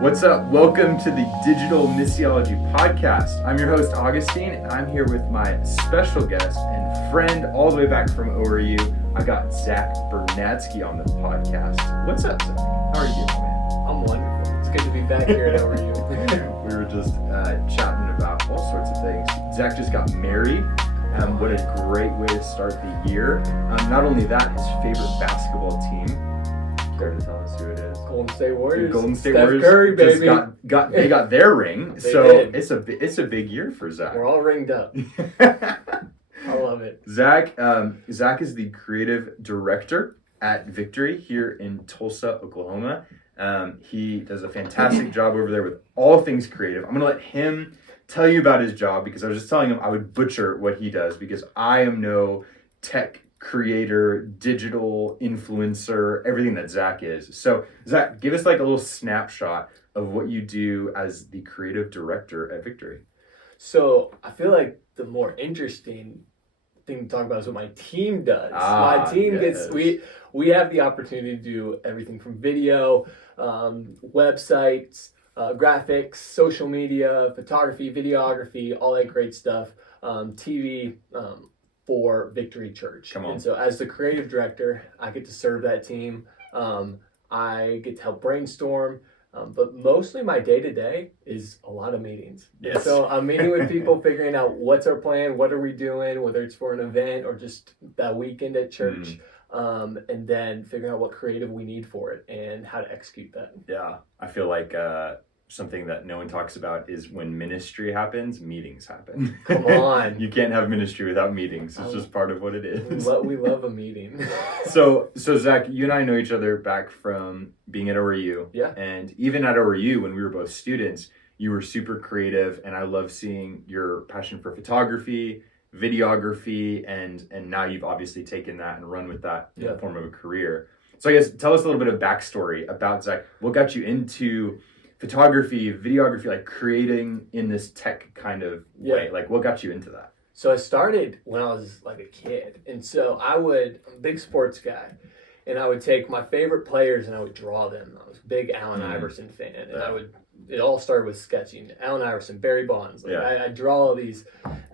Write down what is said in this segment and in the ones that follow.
What's up? Welcome to the Digital Missiology podcast. I'm your host, Augustine, and I'm here with my special guest and friend all the way back from ORU. I got Zach Bernadsky on the podcast. What's up, Zach? How are you doing, man? I'm wonderful. It's good to be back here at ORU. We were just chatting about all sorts of things. Zach just got married. What a great way to start the year. Not only that, his favorite basketball team. Care to tell us who it is? Golden State Warriors. Golden State Steph Warriors Curry, baby. Just they got their ring. They So did. it's a big year for Zach. We're all ringed up. I love it. Zach is the creative director at Victory here in Tulsa, Oklahoma. He does a fantastic job over there with all things creative. I'm gonna let him tell you about his job because I was just telling him I would butcher what he does because I am no tech creator, digital influencer, everything that Zach is. So Zach, give us like a little snapshot of what you do as the creative director at Victory. So I feel like the more interesting thing to talk about is what my team does. My team yes. we have the opportunity to do everything from video, websites, graphics, social media, photography, videography, all that great stuff, TV, for Victory Church. Come on. And so as the creative director, I get to serve that team. I get to help brainstorm, but mostly my day-to-day is a lot of meetings. Yes. And so I'm meeting with people, figuring out what's our plan, what are we doing, whether it's for an event or just that weekend at church, and then figuring out what creative we need for it and how to execute that. Yeah, I feel like something that no one talks about is when ministry happens, meetings happen. Come on. You can't have ministry without meetings. It's just part of what it is. We love a meeting. So Zach, you and I know each other back from being at ORU. Yeah. And even at ORU, when we were both students, you were super creative, and I love seeing your passion for photography, videography, and now you've obviously taken that and run with that in the form of a career. So I guess tell us a little bit of backstory about Zach. What got you into photography, videography, like creating in this tech kind of way? Like what got you into that? So I started when I was like a kid. And so I'm a big sports guy. And I would take my favorite players and I would draw them. I was a big Allen Iverson fan. And it all started with sketching. Allen Iverson, Barry Bonds. I draw all these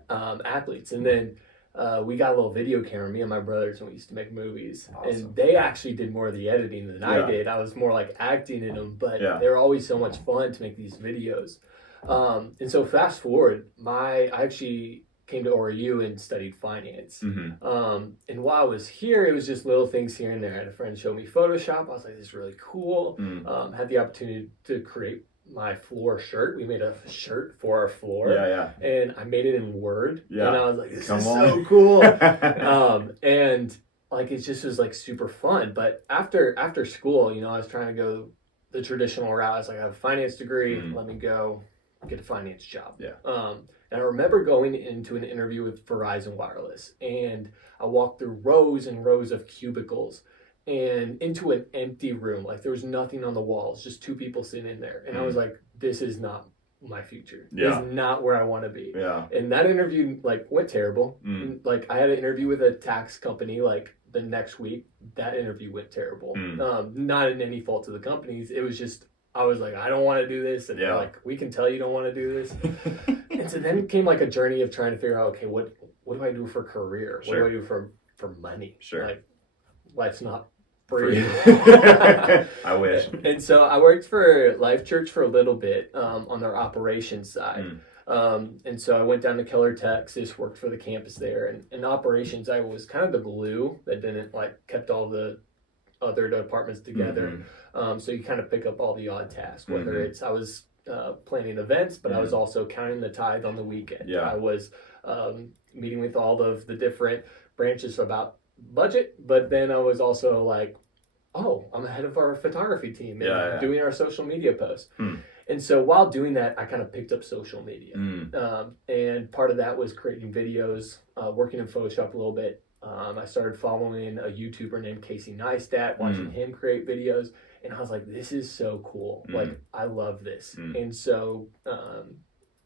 athletes. And then we got a little video camera, me and my brothers, and we used to make movies. Awesome. And they actually did more of the editing than I did. I was more like acting in them, but they were always so much fun to make these videos. And so fast forward, I actually came to ORU and studied finance. And while I was here, it was just little things here and there. I had a friend show me Photoshop. I was like, this is really cool. Had the opportunity to create my floor shirt. We made a shirt for our floor. And I made it in Word. And I was like, this is so cool. And like, it just was like super fun. But after school, I was trying to go the traditional route. I was like, I have a finance degree. Let me go get a finance job. And I remember going into an interview with Verizon Wireless, and I walked through rows and rows of cubicles and into an empty room. Like there was nothing on the walls, just two people sitting in there. And I was like, this is not my future. This is not where I want to be. And that interview like went terrible. Like I had an interview with a tax company like the next week. That interview went terrible. Not in any fault of the companies. It was just, I was like, I don't want to do this. And they're like, we can tell you don't want to do this. And so then came like a journey of trying to figure out, okay, what do I do for career? What do I do for money? Like life's not free. I wish. And so I worked for Life Church for a little bit on their operations side. And so I went down to Keller, Texas, worked for the campus there. And in operations, I was kind of the glue that didn't like kept all the other departments together. So you kind of pick up all the odd tasks, whether it's I was planning events, but I was also counting the tithe on the weekend. I was meeting with all of the different branches about budget, but then I was also like, I'm ahead of our photography team and doing our social media posts. And so while doing that, I kind of picked up social media. And part of that was creating videos, working in Photoshop a little bit. I started following a YouTuber named Casey Neistat, watching him create videos. And I was like, this is so cool. Like, I love this. And so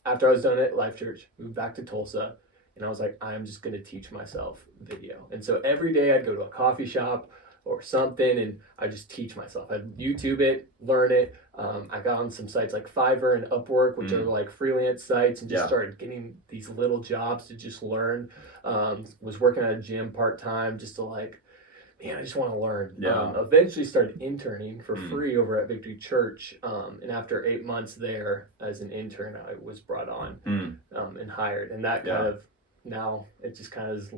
after I was done at Life Church, moved back to Tulsa. And I was like, I'm just going to teach myself video. And so every day I'd go to a coffee shop or something, and I just teach myself. I'd YouTube it, learn it, I got on some sites like Fiverr and Upwork, which are like freelance sites, and just started getting these little jobs to just learn. Was working at a gym part-time just to like, man, I just want to learn. Eventually started interning for free over at Victory Church. And after 8 months there as an intern, I was brought on and hired. And that kind of, now it just kind of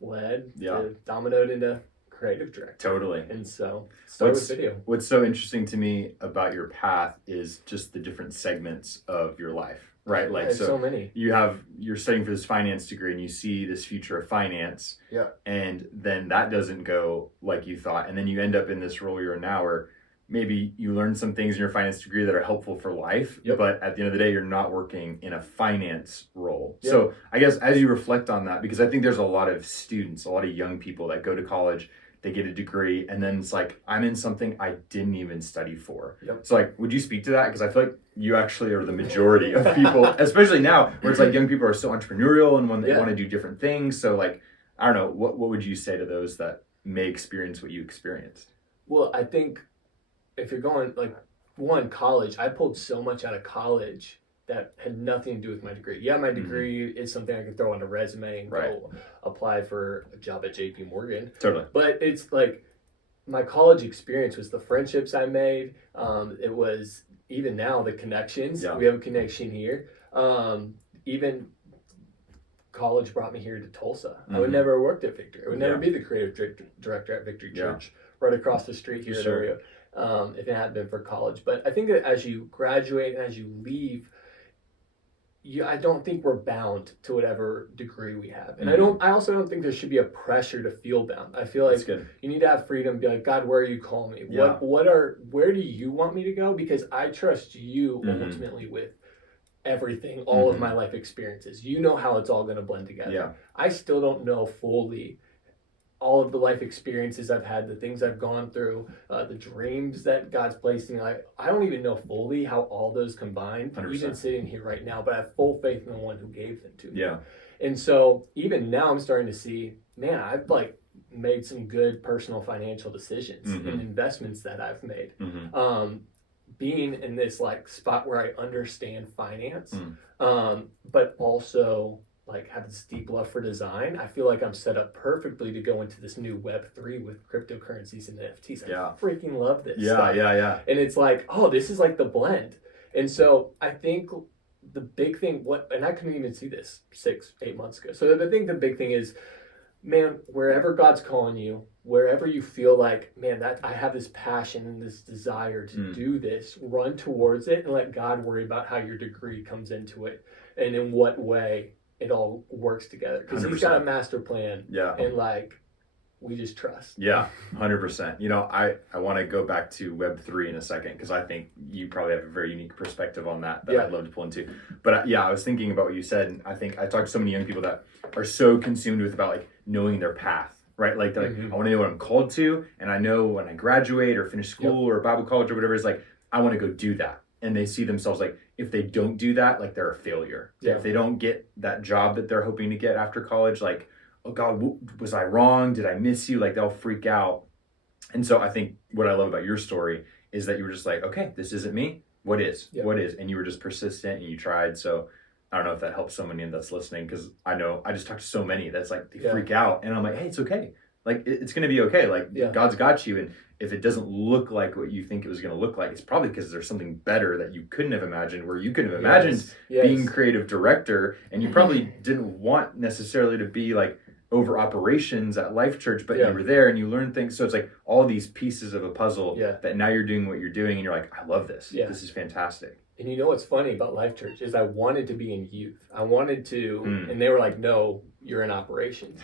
led to dominoed into creative director. Totally. And so started with video. What's so interesting to me about your path is just the different segments of your life, right? Like, so many. You're studying for this finance degree and you see this future of finance. Yeah. And then that doesn't go like you thought. And then you end up in this role you're in now where maybe you learn some things in your finance degree that are helpful for life, but at the end of the day, you're not working in a finance role. So I guess as you reflect on that, because I think there's a lot of students, a lot of young people that go to college, they get a degree, and then it's like, I'm in something I didn't even study for. So like, would you speak to that? Because I feel like you actually are the majority of people, especially now, where it's like young people are so entrepreneurial and when they want to do different things. So like, I don't know, what would you say to those that may experience what you experienced? Well, I think if you're going like college, I pulled so much out of college that had nothing to do with my degree. Yeah, my degree is something I can throw on a resume and go apply for a job at JP Morgan. Totally. But it's like my college experience was the friendships I made. It was even now the connections. We have a connection here. Even college brought me here to Tulsa. I would never have worked at Victory. I would never be the creative director at Victory Church right across the street here in Area. If it hadn't been for college. But I think that as you graduate and as you leave, I don't think we're bound to whatever degree we have. And I also don't think there should be a pressure to feel bound. I feel like you need to have freedom to be like, God, where are you calling me? Where do you want me to go? Because I trust you ultimately with everything, all of my life experiences. You know how it's all going to blend together. I still don't know fully all of the life experiences I've had, the things I've gone through, the dreams that God's placed in me. I don't even know fully how all those combined, 100%. Even sitting here right now, but I have full faith in the one who gave them to me. Yeah. And so even now I'm starting to see, man, I've like made some good personal financial decisions and investments that I've made. Being in this like spot where I understand finance, but also like have this deep love for design, I feel like I'm set up perfectly to go into this new Web3 with cryptocurrencies and NFTs. I freaking love this stuff. And it's like, oh, this is like the blend. And so I think the big thing, and I couldn't even see this 6-8 months ago. So I think the big thing is, man, wherever God's calling you, wherever you feel like, man, that I have this passion and this desire to do this, run towards it and let God worry about how your degree comes into it and in what way it all works together, because he's got a master plan. And like, we just trust. 100%. You know, I want to go back to Web3 in a second, because I think you probably have a very unique perspective on that I'd love to pull into. But I was thinking about what you said, and I think I talked to so many young people that are so consumed with about like knowing their path, right? Like they're like, I want to know what I'm called to, and I know when I graduate or finish school or Bible college or whatever, it's like, I want to go do that. And they see themselves like, if they don't do that, like they're a failure. If they don't get that job that they're hoping to get after college, like, oh God, was I wrong? Did I miss you? Like they'll freak out. And so I think what I love about your story is that you were just like, okay, this isn't me. What is? What is? And you were just persistent and you tried. So I don't know if that helps somebody that's listening, because I know I just talked to so many that's like, they freak out. And I'm like, hey, it's okay. Like, it's going to be okay. Like, God's got you. And if it doesn't look like what you think it was going to look like, it's probably because there's something better that you couldn't have imagined, where you couldn't have imagined being creative director. And you probably didn't want necessarily to be like over operations at Life Church, but you were there and you learned things. So it's like all these pieces of a puzzle that now you're doing what you're doing and you're like, I love this. This is fantastic. And you know what's funny about Life Church is I wanted to be in youth. I wanted to, and they were like, no, you're in operations.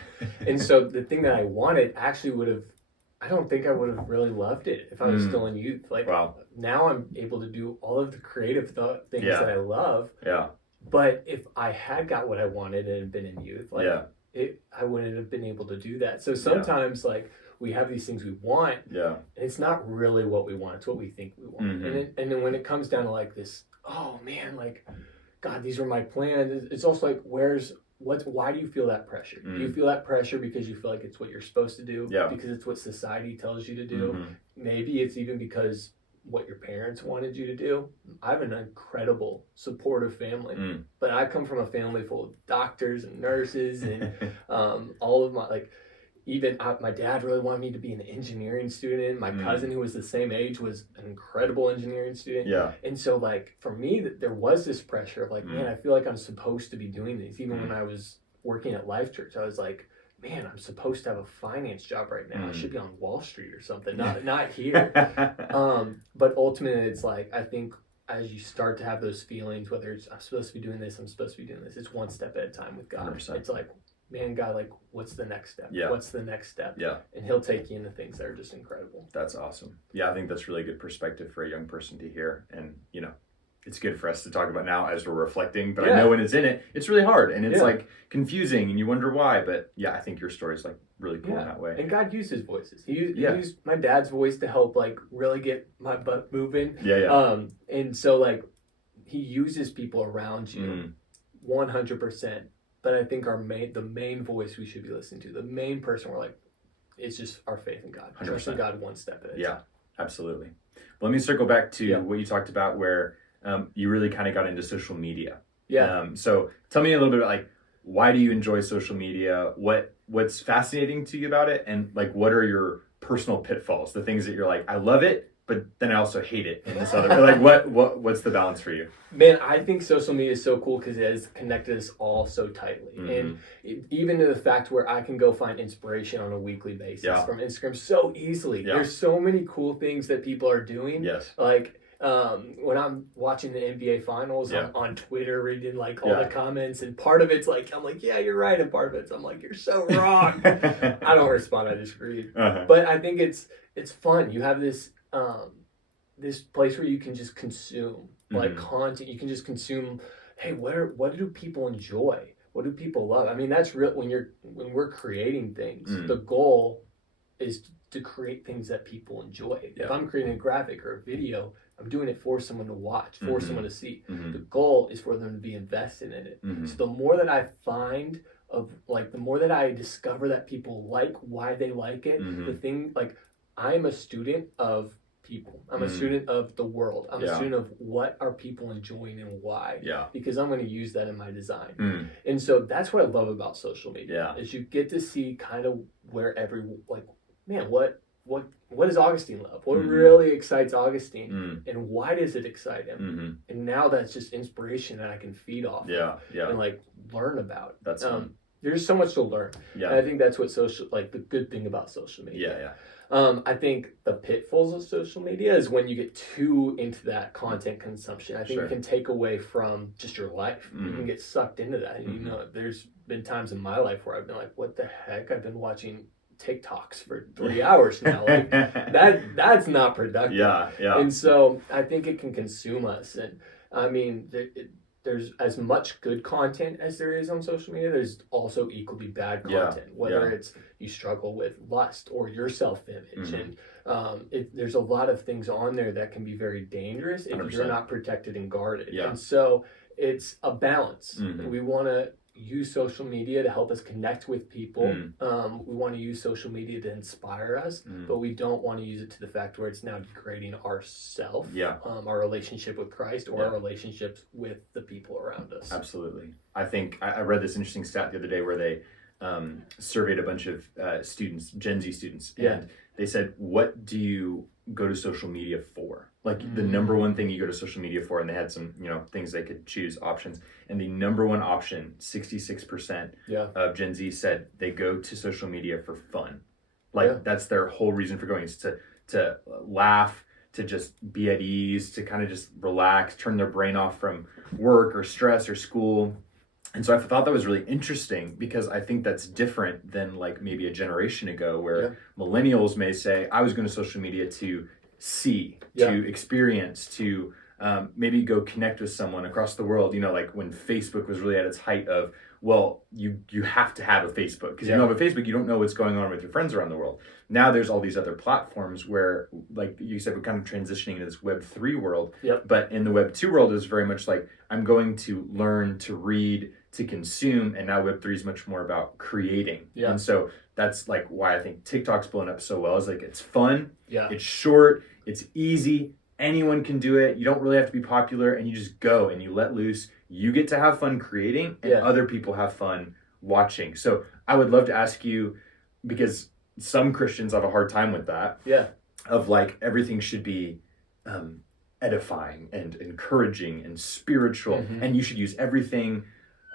And so the thing that I wanted actually I don't think I would have really loved it if I was still in youth. Like now I'm able to do all of the creative things that I love. But if I had got what I wanted and had been in youth, like I wouldn't have been able to do that. So sometimes like we have these things we want, and it's not really what we want. It's what we think we want. And then when it comes down to like this, oh man, like, God, these are my plans. It's also like, why do you feel that pressure? Do you feel that pressure because you feel like it's what you're supposed to do? Because it's what society tells you to do? Maybe it's even because what your parents wanted you to do. I have an incredible supportive family, but I come from a family full of doctors and nurses and all of my, like, even my dad really wanted me to be an engineering student. My cousin, who was the same age, was an incredible engineering student. Yeah. And so, like, for me, there was this pressure of like, man, I feel like I'm supposed to be doing these. Even when I was working at Life Church, I was like, man, I'm supposed to have a finance job right now. I should be on Wall Street or something, not here. But ultimately, it's like, I think as you start to have those feelings, whether it's I'm supposed to be doing this, I'm supposed to be doing this, it's one step at a time with God. 100%. It's like, man, God, like, what's the next step? Yeah. What's the next step? Yeah. And he'll take you into things that are just incredible. That's awesome. Yeah, I think that's really good perspective for a young person to hear. And, you know, it's good for us to talk about now as we're reflecting, but I know when it's in it, it's really hard and it's like confusing and you wonder why. But yeah, I think your story is like really cool in that way. And God used his voices. He used my dad's voice to help like really get my butt moving. And so like he uses people around you 100%. But I think the main voice we should be listening to, the main person we're like, it's just our faith in God. 100%. Trusting God one step at a time. Yeah, absolutely. Well, let me circle back to what you talked about where you really kind of got into social media. So tell me a little bit about like, why do you enjoy social media? What's fascinating to you about it? And like, what are your personal pitfalls? The things that you're like, I love it, but then I also hate it. And this other, like, what's the balance for you? Man, I think social media is so cool because it has connected us all so tightly. And even to the fact where I can go find inspiration on a weekly basis from Instagram so easily. There's so many cool things that people are doing. Like, when I'm watching the NBA finals on Twitter, reading like all the comments, and part of it's like, I'm like, yeah, you're right. And part of it's, I'm like, you're so wrong. I don't respond. I just read. But I think it's fun. You have this place where you can just consume like content. You can just consume. Hey, what do people enjoy? What do people love? I mean, that's real. When we're creating things, the goal is to create things that people enjoy. If I'm creating a graphic or a video, I'm doing it for someone to watch, for someone to see. The goal is for them to be invested in it. So the more that I find the more that I discover that people like, why they like it, the thing, like, I'm a student of people. I'm a student of the world. I'm a student of what are people enjoying and why. Because I'm going to use that in my design. And so that's what I love about social media is you get to see kind of where man, what does Augustine love? What really excites Augustine? And why does it excite him? And now that's just inspiration that I can feed off of and like learn about. That's there's so much to learn. And I think that's what the good thing about social media. I think the pitfalls of social media is when you get too into that content consumption. I think it can take away from just your life. You can get sucked into that. And, you know, there's been times in my life where I've been like, what the heck? I've been watching TikToks for 3 hours now. Like that's not productive. And so I think it can consume us. And I mean, there's as much good content as there is on social media. There's also equally bad content, whether it's you struggle with lust or your self-image. And there's a lot of things on there that can be very dangerous if 100%. You're not protected and guarded. And so it's a balance. We want to use social media to help us connect with people. We want to use social media to inspire us, but we don't want to use it to the fact where it's now degrading ourselves, our relationship with Christ, or our relationships with the people around us. Absolutely. I think I read this interesting stat the other day where they surveyed a bunch of students, Gen Z students, and they said, what do you go to social media for? Like the number one thing you go to social media for, and they had some, things they could choose, options. And the number one option, 66% of Gen Z said they go to social media for fun. Like that's their whole reason for going, is to laugh, to just be at ease, to kind of just relax, turn their brain off from work or stress or school. And so I thought that was really interesting because I think that's different than like maybe a generation ago where millennials may say, I was going to social media to see, to experience, to maybe go connect with someone across the world. Like when Facebook was really at its height of, well, you have to have a Facebook because you don't have a Facebook, you don't know what's going on with your friends around the world. Now there's all these other platforms where, like you said, we're kind of transitioning into this Web3 world. But in the Web2 world is very much like, I'm going to learn, to read, to consume, and now Web3 is much more about creating. And so that's like why I think TikTok's blown up so well, is like it's fun, it's short, it's easy, anyone can do it. You don't really have to be popular, and you just go and you let loose. You get to have fun creating, and other people have fun watching. So I would love to ask you, because some Christians have a hard time with that. Yeah. Of like everything should be edifying and encouraging and spiritual, and you should use everything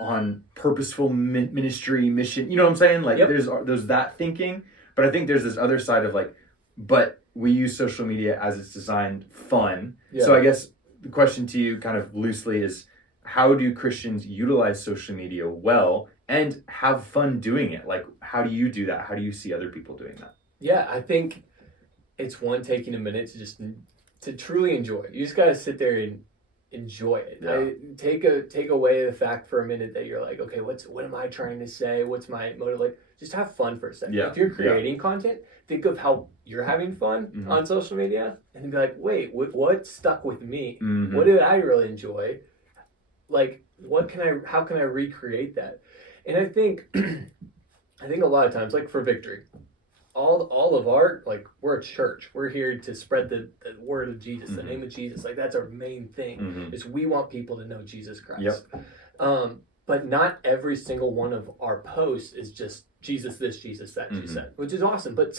on purposeful ministry mission. You know what I'm saying? Like there's that thinking, but I think there's this other side of like, but we use social media as it's designed fun. So I guess the question to you kind of loosely is, how do Christians utilize social media well and have fun doing it? Like, how do you do that? How do you see other people doing that? Yeah, I think it's taking a minute to just to truly enjoy it. You just got to sit there and enjoy it. Take away the fact for a minute that you're like, okay, what am I trying to say? What's my motive? Like, just have fun for a second. If you're creating content, think of how you're having fun on social media, and be like, wait, what stuck with me? What did I really enjoy? Like, how can I recreate that? And I think a lot of times, like for Victory, all of our, like, we're a church. We're here to spread the word of Jesus, the name of Jesus. Like, that's our main thing, is we want people to know Jesus Christ. But not every single one of our posts is just Jesus this, Jesus that, Jesus that, which is awesome. But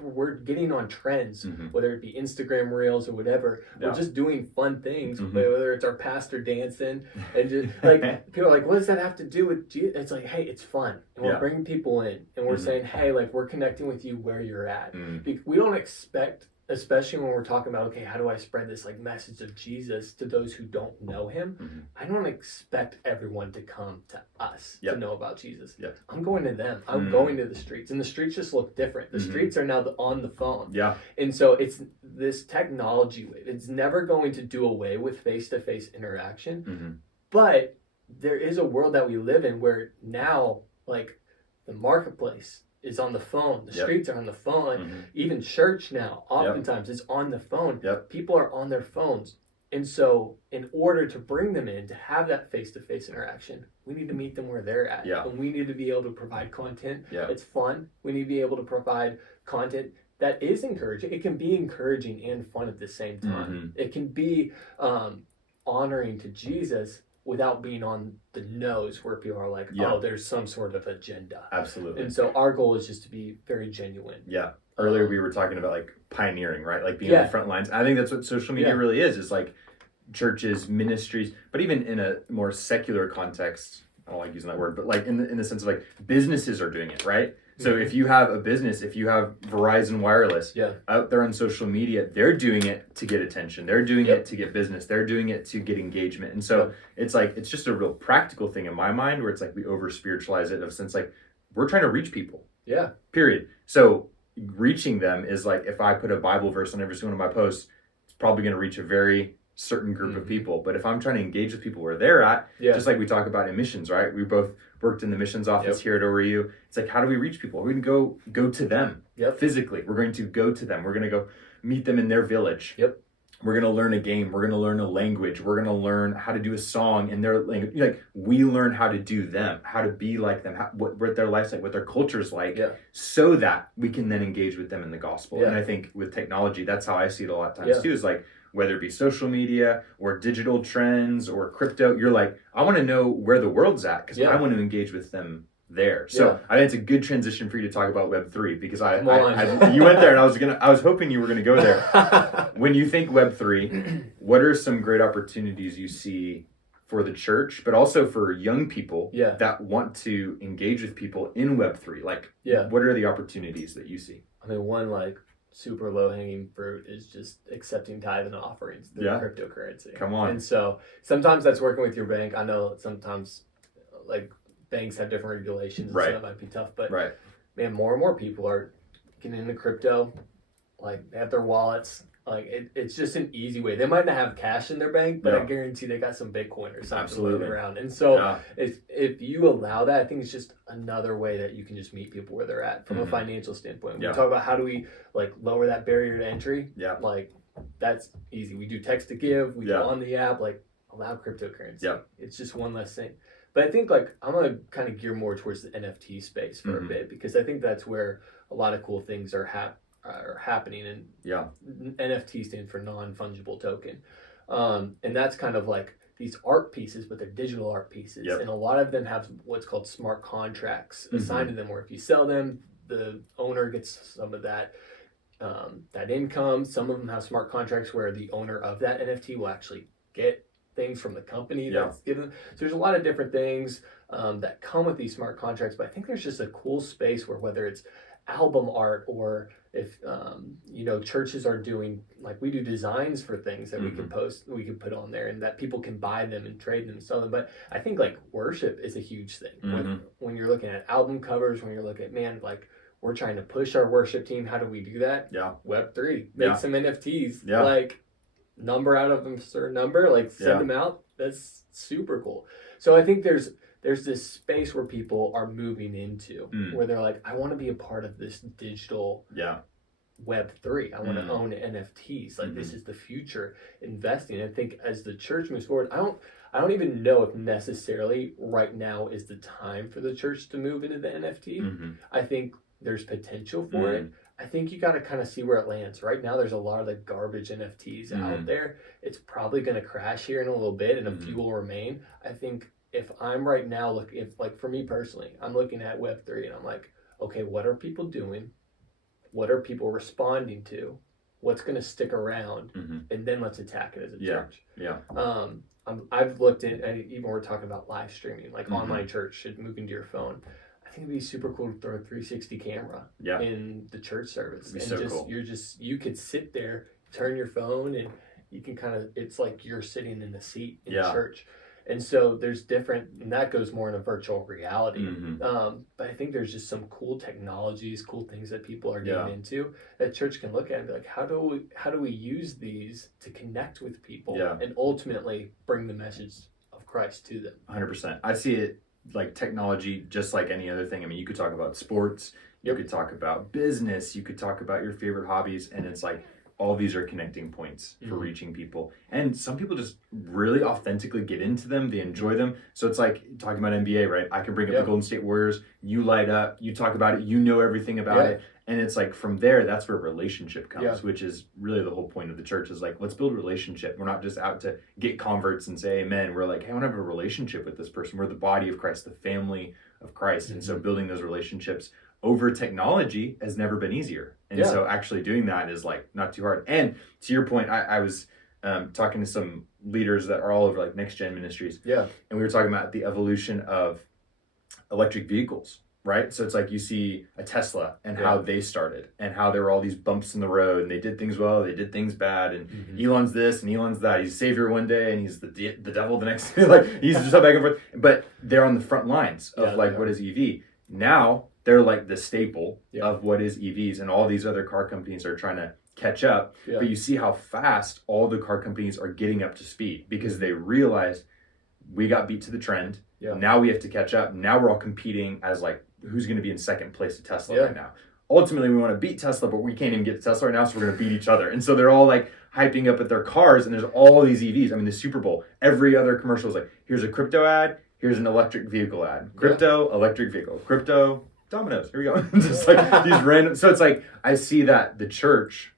we're getting on trends, whether it be Instagram Reels or whatever. We're just doing fun things, whether it's our pastor dancing and just like people are like, what does that have to do with Jesus? It's like, hey, it's fun, and we're bringing people in, and we're saying, hey, like, we're connecting with you where you're at. We don't expect, especially when we're talking about, okay, how do I spread this like message of Jesus to those who don't know him? I don't expect everyone to come to us to know about Jesus. I'm going to them. I'm going to the streets, and the streets just look different. The streets are now on the phone. And so it's this technology wave. It's never going to do away with face-to-face interaction, but there is a world that we live in where now, like, the marketplace is on the phone. The streets are on the phone. Even church now, oftentimes, is on the phone. People are on their phones. And so in order to bring them in, to have that face-to-face interaction, we need to meet them where they're at. And we need to be able to provide content that's fun. We need to be able to provide content that is encouraging. It can be encouraging and fun at the same time. It can be honoring to Jesus without being on the nose where people are like, oh, there's some sort of agenda. Absolutely. And so our goal is just to be very genuine. Earlier we were talking about like pioneering, right? Like being on the front lines. I think that's what social media really is like churches, ministries, but even in a more secular context, I don't like using that word, but like in the sense of like businesses are doing it, right? So if you have a business, if you have Verizon Wireless out there on social media, they're doing it to get attention. They're doing it to get business. They're doing it to get engagement. And so it's like, it's just a real practical thing in my mind where it's like we over spiritualize it, of a sense like we're trying to reach people. Period. So reaching them is like, if I put a Bible verse on every single one of my posts, it's probably going to reach a very certain group of people. But if I'm trying to engage with people where they're at, just like we talk about in missions, right? We both worked in the missions office here at ORU. It's like, how do we reach people? We're going to go to them physically. We're going to go to them. We're going to go meet them in their village. We're going to learn a game. We're going to learn a language. We're going to learn how to do a song in their language. Like, we learn how to do them, how to be like them, what their life's like, what their culture's like, so that we can then engage with them in the gospel. And I think with technology, that's how I see it a lot of times too, is like, whether it be social media or digital trends or crypto, you're like, I want to know where the world's at because I want to engage with them there. So I think it's a good transition for you to talk about Web3, because you went there and I was hoping you were gonna go there. When you think Web3, what are some great opportunities you see for the church, but also for young people that want to engage with people in Web3? Like, what are the opportunities that you see? I mean, one, like, super low-hanging fruit is just accepting tithe and offerings through cryptocurrency. Come on. And so sometimes that's working with your bank. I know sometimes, like, banks have different regulations, and so that might be tough. But man, more and more people are getting into crypto. Like, they have their wallets. Like, it's just an easy way. They might not have cash in their bank, but I guarantee they got some Bitcoin or something floating around. And so if you allow that, I think it's just another way that you can just meet people where they're at from a financial standpoint. We talk about how do we, like, lower that barrier to entry. Like, that's easy. We do text to give. We go on the app, like, allow cryptocurrency. It's just one less thing. But I think, like, I'm going to kind of gear more towards the NFT space for a bit, because I think that's where a lot of cool things are are happening, and Yeah. NFT stands for non-fungible token. And that's kind of like these art pieces, but they're digital art pieces. Yep. And a lot of them have what's called smart contracts assigned to them, where if you sell them, the owner gets some of that income. Some of them have smart contracts where the owner of that NFT will actually get things from the company that's given. So there's a lot of different things that come with these smart contracts, but I think there's just a cool space where whether it's album art or if churches are doing, like we do designs for things that we can post, we can put on there, and that people can buy them and trade them and sell them. But I think like worship is a huge thing. When you're looking at album covers, when you're looking at, man, like we're trying to push our worship team, how do we do that? Web3, make some NFTs, like number out of them, certain number, like send them out. That's super cool. So I think there's this space where people are moving into where they're like, I want to be a part of this digital Web3. I want to own NFTs. Like this is the future investing. I think as the church moves forward, I don't even know if necessarily right now is the time for the church to move into the NFT. I think there's potential for it. I think you got to kind of see where it lands. Right now, there's a lot of the garbage NFTs out there. It's probably going to crash here in a little bit, and a few will remain. I think if I'm right now, like for me personally, I'm looking at Web3 and I'm like, okay, what are people doing? What are people responding to? What's going to stick around? And then let's attack it as a church. I've looked at, and even we're talking about live streaming, like online church should move into your phone. I think it'd be super cool to throw a 360 camera in the church service. And so cool. You could sit there, turn your phone, and you can it's like you're sitting in the seat in church. And so there's different, and that goes more into virtual reality. But I think there's just some cool technologies, cool things that people are getting into that church can look at and be like, how do we use these to connect with people and ultimately bring the message of Christ to them? 100%. I see it like technology, just like any other thing. I mean, you could talk about sports, you could talk about business, you could talk about your favorite hobbies, and it's like all these are connecting points for reaching people. And some people just really authentically get into them, they enjoy them. So it's like talking about NBA, right? I can bring up the Golden State Warriors, you light up, you talk about it, you know everything about it. And it's like from there, that's where relationship comes, which is really the whole point of the church, is like, let's build a relationship. We're not just out to get converts and say amen. We're like, hey, I want to have a relationship with this person. We're the body of Christ, the family of Christ. And so building those relationships over technology has never been easier. And so actually doing that is like not too hard. And to your point, I was talking to some leaders that are all over like next gen ministries. And we were talking about the evolution of electric vehicles. Right? So it's like you see a Tesla and how they started and how there were all these bumps in the road and they did things well, they did things bad, and Elon's this and Elon's that. He's savior one day and he's the devil the next day. Like he's just back and forth. But they're on the front lines of like what is EV. Now they're like the staple of what is EVs, and all these other car companies are trying to catch up. But you see how fast all the car companies are getting up to speed because they realize we got beat to the trend. Now we have to catch up. Now we're all competing as like, who's going to be in second place to Tesla right now. Ultimately, we want to beat Tesla, but we can't even get to Tesla right now, so we're going to beat each other. And so they're all like hyping up at their cars, and there's all these EVs. I mean, the Super Bowl, every other commercial is like, here's a crypto ad, here's an electric vehicle ad. Crypto, electric vehicle. Crypto, Domino's. Here we go. Just like these random. So it's like, I see that the church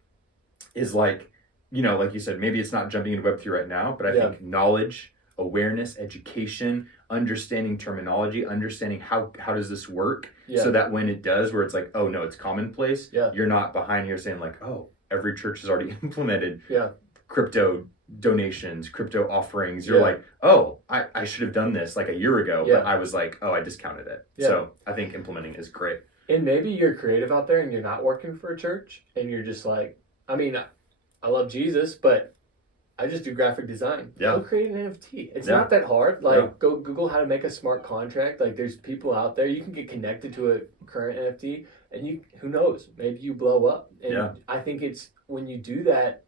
is like, like you said, maybe it's not jumping into Web3 right now, but I think knowledge, awareness, education, understanding terminology, understanding how does this work, so that when it does, where it's like, oh no, it's commonplace, you're not behind here saying like, oh, every church has already implemented crypto donations, crypto offerings. You're like, oh, I should have done this like a year ago, but I was like, oh, I discounted it. So I think implementing is great. And maybe you're creative out there and you're not working for a church and you're just like, I mean, I love Jesus, but I just do graphic design. Go create an NFT. It's not that hard. Like, go Google how to make a smart contract. Like, there's people out there. You can get connected to a current NFT, and who knows? Maybe you blow up. And I think it's when you do that,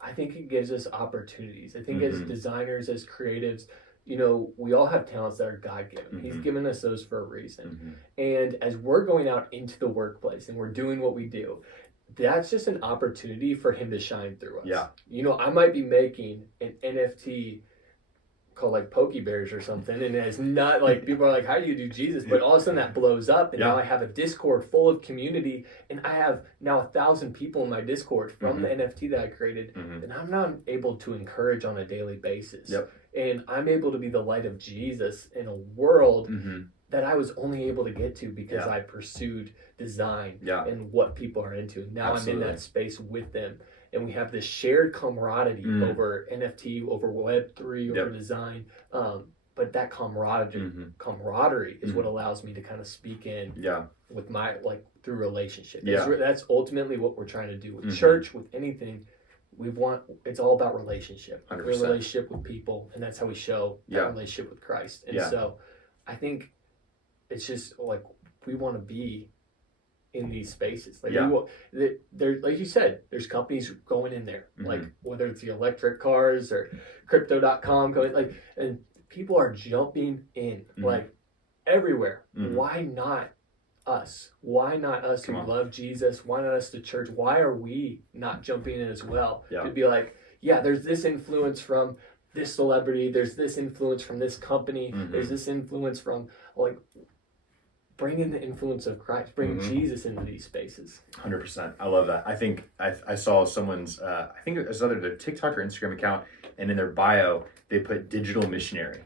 I think it gives us opportunities. I think as designers, as creatives, we all have talents that are God-given. He's given us those for a reason. And as we're going out into the workplace and we're doing what we do, that's just an opportunity for him to shine through us. I might be making an NFT called like Poke Bears or something, and it's not like people are like, how do you do Jesus? But all of a sudden that blows up, and now I have a Discord full of community, and I have now 1,000 people in my Discord from the NFT that I created, and I'm now able to encourage on a daily basis. And I'm able to be the light of Jesus in a world that I was only able to get to because I pursued design and what people are into. Now I'm in that space with them. And we have this shared camaraderie over NFT, over Web3, over design. But that camaraderie is what allows me to kind of speak in with my, like, through relationship. That's ultimately what we're trying to do with church, with anything. It's all about relationship. 100%. Relationship with people, and that's how we show that relationship with Christ. And so I think it's just like we want to be in these spaces. Like there, like you said, there's companies going in there, like whether it's the electric cars or crypto.com going, like, and people are jumping in like everywhere. Why not us? Why not us who love Jesus? Why not us, the church? Why are we not jumping in as well? To be like, there's this influence from this celebrity, there's this influence from this company, there's this influence from, like, bring in the influence of Christ, bring Jesus into these spaces. 100%. I love that. I think I saw someone's, I think it was either their TikTok or Instagram account, and in their bio, they put digital missionary.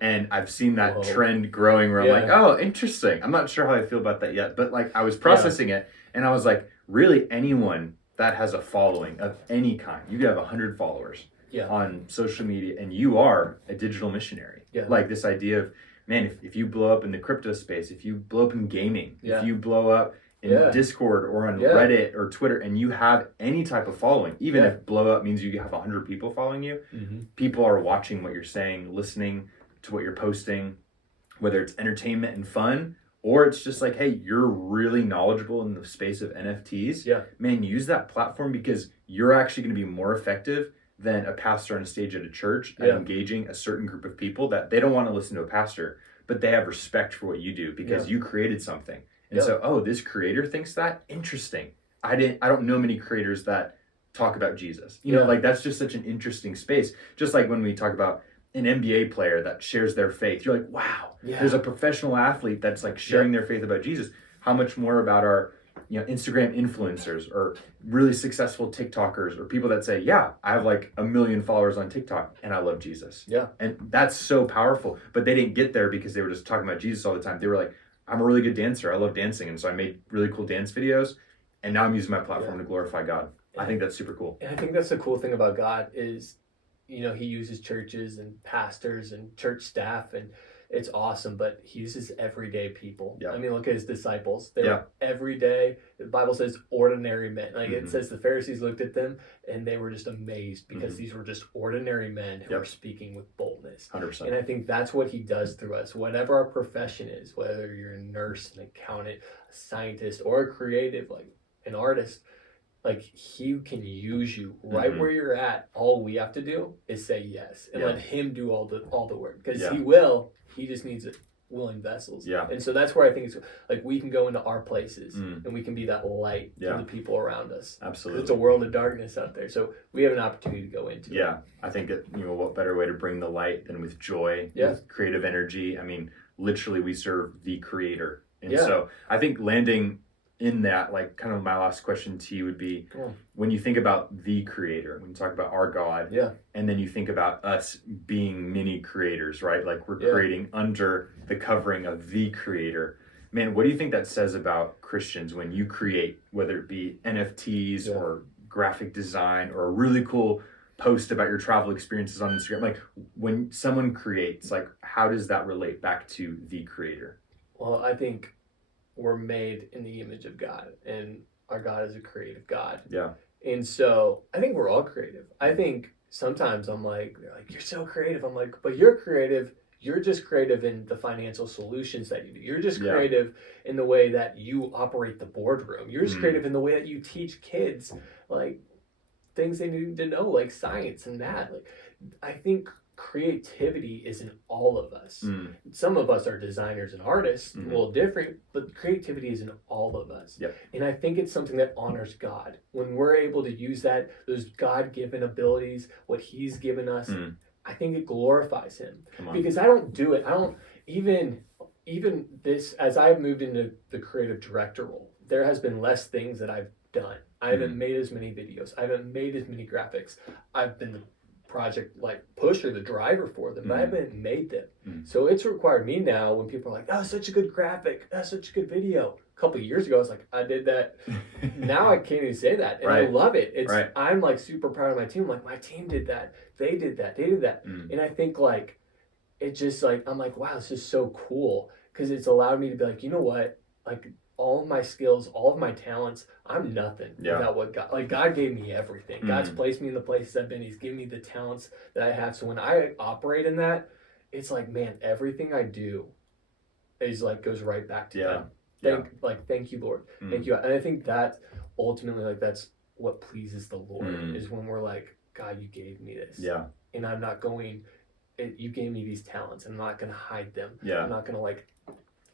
And I've seen that trend growing where I'm like, oh, interesting. I'm not sure how I feel about that yet, but like I was processing it, and I was like, really, anyone that has a following of any kind, you could have 100 followers on social media, and you are a digital missionary. Like this idea of, man, if you blow up in the crypto space, if you blow up in gaming, if you blow up in Discord or on Reddit or Twitter, and you have any type of following, even if blow up means you have 100 people following you, people are watching what you're saying, listening to what you're posting, whether it's entertainment and fun, or it's just like, hey, you're really knowledgeable in the space of NFTs. Man, use that platform, because you're actually going to be more effective than a pastor on a stage at a church at engaging a certain group of people that they don't want to listen to a pastor, but they have respect for what you do because you created something. And so, oh, this creator thinks that? Interesting. I don't know many creators that talk about Jesus. You know, like that's just such an interesting space. Just like when we talk about an NBA player that shares their faith, you're like, wow, there's a professional athlete that's like sharing their faith about Jesus. How much more about our, you know, Instagram influencers or really successful TikTokers or people that say, I have like 1 million followers on TikTok and I love Jesus. And that's so powerful. But they didn't get there because they were just talking about Jesus all the time. They were like, I'm a really good dancer. I love dancing. And so I made really cool dance videos. And now I'm using my platform to glorify God. I think that's super cool. And I think that's the cool thing about God is, you know, he uses churches and pastors and church staff, and it's awesome, but he uses everyday people. I mean, look at his disciples. They were everyday. The Bible says ordinary men. Like it says the Pharisees looked at them and they were just amazed because these were just ordinary men who were speaking with boldness. 100%. And I think that's what he does through us. Whatever our profession is, whether you're a nurse, an accountant, a scientist, or a creative, like an artist, like he can use you right where you're at. All we have to do is say yes and let him do all the work, because he will. He just needs willing vessels. And so that's where I think it's like we can go into our places and we can be that light to the people around us. Absolutely. It's a world of darkness out there. So we have an opportunity to go into it. I think that, you know, what better way to bring the light than with joy, with creative energy. I mean, literally we serve the creator. And so I think landing in that, like, kind of my last question to you would be, when you think about the creator, when you talk about our God, and then you think about us being mini creators, right? Like we're creating under the covering of the creator. Man, what do you think that says about Christians when you create, whether it be NFTs or graphic design or a really cool post about your travel experiences on Instagram? Like when someone creates, like how does that relate back to the creator? Well, I think we're made in the image of God, and our God is a creative God. And so I think we're all creative. I think sometimes I'm like, they're like, you're so creative. I'm like, but you're creative. You're just creative in the financial solutions that you do. You're just creative in the way that you operate the boardroom. You're just creative in the way that you teach kids, like things they need to know, like science and math. Like I think creativity is in all of us. Some of us are designers and artists, a little different, but creativity is in all of us. And I think it's something that honors God. When we're able to use that, those God-given abilities, what he's given us, I think it glorifies him. Come on. Because I don't do it. I don't even this, as I've moved into the creative director role, there has been less things that I've done. I haven't made as many videos. I haven't made as many graphics. I've been the project like pusher, the driver for them, but I haven't made them. So it's required me now when people are like, "Oh, such a good graphic. That's such a good video." A couple of years ago, I was like, "I did that." Now I can't even say that, and I love it. It's I'm like super proud of my team. I'm like, my team did that. They did that. They did that, and I think like it just like I'm like, wow, this is so cool because it's allowed me to be like, you know what, like. All of my skills, all of my talents, I'm nothing without what God gave me everything. God's placed me in the places I've been. He's given me the talents that I have. So when I operate in that, it's like, man, everything I do is like goes right back to Him. Thank you, Lord. Thank you. And I think that ultimately, like that's what pleases the Lord is when we're like, God, you gave me this. Yeah. And I'm not going, you gave me these talents. I'm not going to hide them. Yeah. I'm not going to like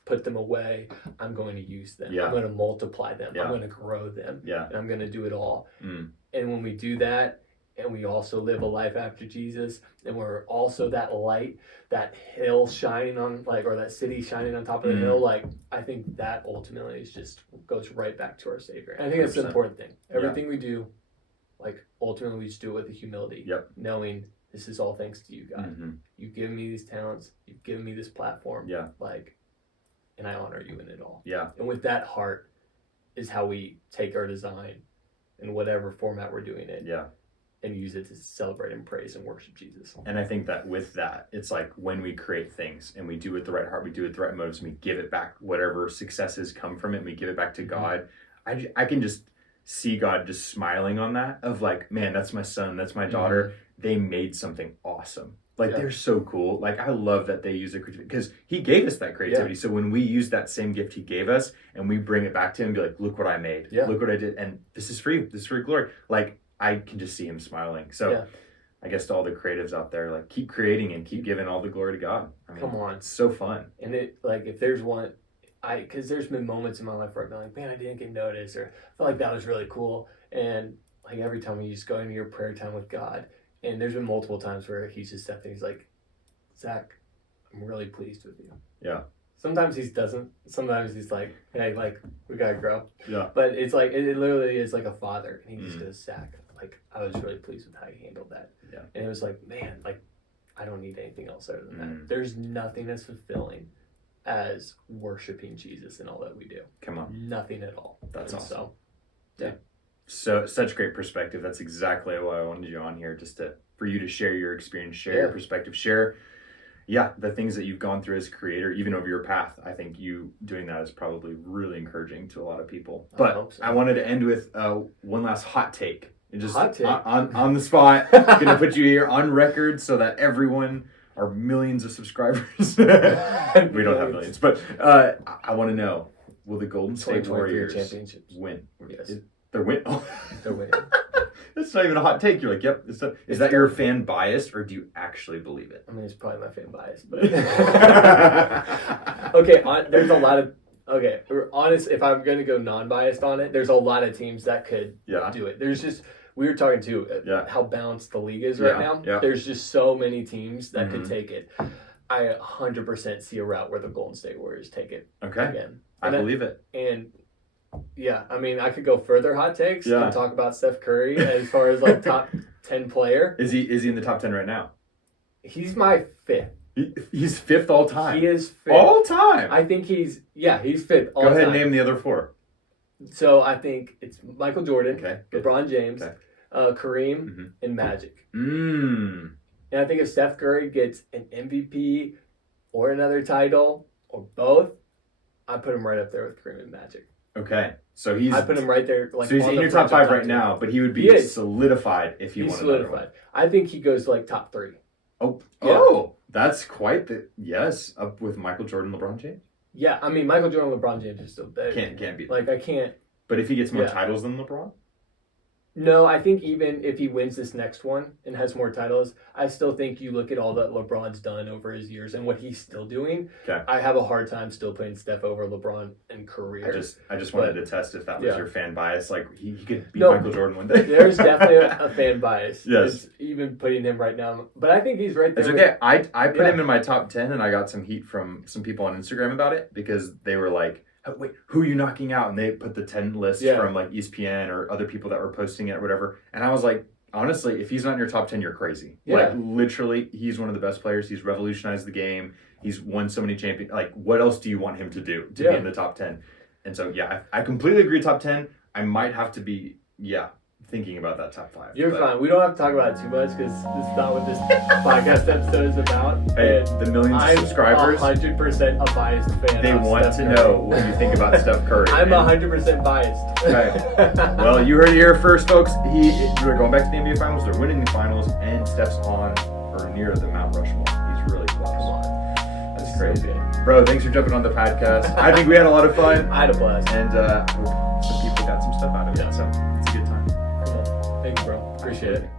put them away. I'm going to use them. I'm going to multiply them. I'm going to grow them. And I'm going to do it all. And when we do that, and we also live a life after Jesus, and we're also that light, that hill shining on, like, or that city shining on top of the hill, like, I think that ultimately is just goes right back to our Savior. And I think that's the important thing. Everything we do, like, ultimately we just do it with the humility, knowing this is all thanks to you, God. You've given me these talents. You've given me this platform. Like, and I honor you in it all. And with that heart is how we take our design in whatever format we're doing it. And use it to celebrate and praise and worship Jesus. And I think that with that, it's like when we create things and we do it with the right heart, we do it with the right motives, and we give it back, whatever successes come from it, and we give it back to God. I can just see God just smiling on that of like, man, that's my son, that's my daughter. They made something awesome. Like, they're so cool. Like, I love that they use their creativity because he gave us that creativity. So when we use that same gift he gave us and we bring it back to him and be like, look what I made. Look what I did. And this is for you. This is for your glory. Like, I can just see him smiling. So I guess to all the creatives out there, like, keep creating and keep giving all the glory to God. I mean, come on. It's so fun. And it, like, if there's one, because there's been moments in my life where I've been like, man, I didn't get noticed, or I felt like that was really cool. And like every time you just go into your prayer time with God, and there's been multiple times where he's just sat there, he's like, Zach, I'm really pleased with you. Sometimes he doesn't. Sometimes he's like, hey, like, we gotta grow. But it's like, it literally is like a father. And he just goes, Zach, like, I was really pleased with how you handled that. And it was like, man, like, I don't need anything else other than that. There's nothing as fulfilling as worshiping Jesus in all that we do. Come on. Nothing at all. That's awesome. So such great perspective. That's exactly why I wanted you on here, just for you to share your experience, share your perspective, share the things that you've gone through as a creator, even over your path. I think you doing that is probably really encouraging to a lot of people. But I wanted to end with one last hot take. Just hot take. On the spot. Gonna put you here on record so that everyone, our millions of subscribers, we don't have millions, but I want to know, will the Golden State Warriors win? Yes. They're winning. They're winning. That's not even a hot take. You're like, yep. Is that your fan bias, or do you actually believe it? I mean, it's probably my fan bias, but okay. There's a lot of honest. If I'm going to go non-biased on it, there's a lot of teams that could do it. There's just, we were talking too how balanced the league is right now. There's just so many teams that could take it. I 100% see a route where the Golden State Warriors take it. Again. I believe it. And yeah, I mean, I could go further hot takes and talk about Steph Curry as far as like top 10 player. Is he in the top 10 right now? He's my fifth. He's fifth all time. He is fifth. All time? I think he's fifth all time. Go ahead and name the other four. So I think it's Michael Jordan, LeBron James, Kareem, and Magic. And I think if Steph Curry gets an MVP or another title or both, I put him right up there with Kareem and Magic. Okay, so I put him right there. Like, so he's in your top five right now, but he would be solidified if he won another one. I think he goes like top 3. Oh, that's quite up with Michael Jordan, LeBron James. Yeah, I mean, Michael Jordan, LeBron James is still there. Can't be. Like, I can't. But if he gets more titles than LeBron? No, I think even if he wins this next one and has more titles, I still think you look at all that LeBron's done over his years and what he's still doing. Okay. I have a hard time still putting Steph over LeBron in career. I just wanted to test if that was your fan bias. Like he could beat No, Michael Jordan one day. There's definitely a fan bias. Yes. It's even putting him right now. But I think he's right there. It's okay. I put him in my top 10 and I got some heat from some people on Instagram about it because they were like, wait, who are you knocking out? And they put the 10 lists from like ESPN or other people that were posting it or whatever. And I was like, honestly, if he's not in your top 10, you're crazy. Yeah. Like literally, he's one of the best players. He's revolutionized the game. He's won so many champions. Like what else do you want him to do to be in the top 10? And so, yeah, I completely agree top 10. I might have to be, thinking about that top 5. You're fine. We don't have to talk about it too much because this is not what this podcast episode is about. Hey, the millions of subscribers. I'm 100% a biased fan. They want Steph to Curry. know what you think about Steph Curry. I'm 100% biased. Okay. Well, you heard it here first, folks. They're going back to the NBA Finals. They're winning the Finals, and Steph's on or near the Mount Rushmore. He's really close. Come on. That's crazy. Bro, thanks for jumping on the podcast. I think we had a lot of fun. I had a blast. And some people got some stuff out of it. So it's a good time. Cool. Thank you, bro. Appreciate it.